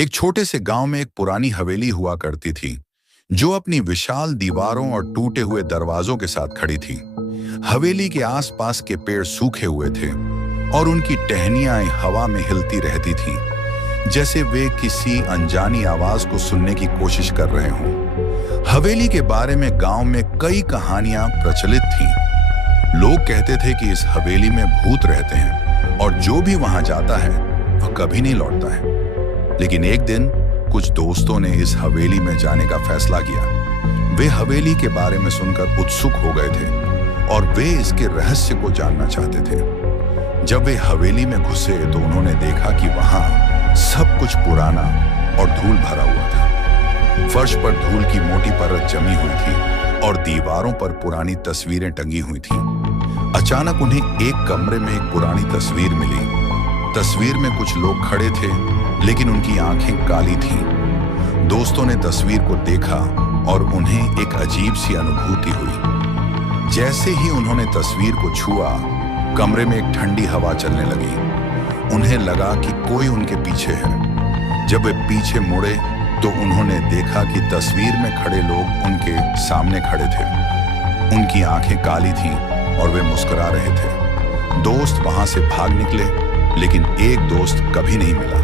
एक छोटे से गांव में एक पुरानी हवेली हुआ करती थी, जो अपनी विशाल दीवारों और टूटे हुए दरवाजों के साथ खड़ी थी। हवेली के आसपास के पेड़ सूखे हुए थे और उनकी टहनियां हवा में हिलती रहती थीं, जैसे वे किसी अनजानी आवाज को सुनने की कोशिश कर रहे हों। हवेली के बारे में गांव में कई कहानियां प्रचलित थीं। लोग कहते थे कि इस हवेली में भूत रहते हैं और जो भी वहां जाता है वह कभी नहीं लौटता है। लेकिन एक दिन कुछ दोस्तों ने इस हवेली में जाने का फैसला किया। वे हवेली के बारे में सुनकर उत्सुक हो गए थे और वे इसके रहस्य को जानना चाहते थे। जब वे हवेली में घुसे तो उन्होंने देखा कि वहां सब कुछ पुराना और धूल भरा हुआ था। फर्श पर धूल की मोटी परत जमी हुई थी और दीवारों पर पुरानी तस्वीरें टंगी हुई थीं। अचानक उन्हें एक कमरे में एक पुरानी तस्वीर मिली। तस्वीर में कुछ लोग खड़े थे, लेकिन उनकी आंखें काली थीं। दोस्तों ने तस्वीर को देखा और उन्हें एक अजीब सी अनुभूति हुई। जैसे ही उन्होंने तस्वीर को छुआ, कमरे में एक ठंडी हवा चलने लगी। उन्हें लगा कि कोई उनके पीछे है। जब वे पीछे मुड़े तो उन्होंने देखा कि तस्वीर में खड़े लोग उनके सामने खड़े थे। उनकी आंखें काली थीं और वे मुस्कुरा रहे थे। दोस्त वहां से भाग निकले, लेकिन एक दोस्त कभी नहीं मिला।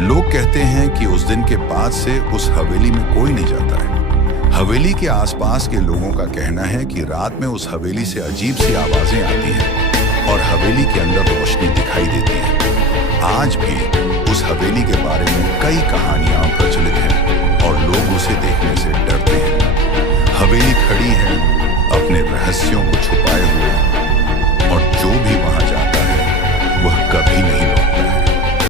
लोग कहते हैं कि उस दिन के बाद से उस हवेली में कोई नहीं जाता है। हवेली के आसपास के लोगों का कहना है कि रात में उस हवेली से अजीब सी आवाजें आती हैं और हवेली के अंदर रोशनी दिखाई देती है। आज भी उस हवेली के बारे में कई कहानियां प्रचलित हैं और लोग उसे देखने से डरते हैं। हवेली खड़ी है अपने रहस्यों को छुपाए हुए, और जो भी वहां जाता है वह कभी नहीं लौटता है।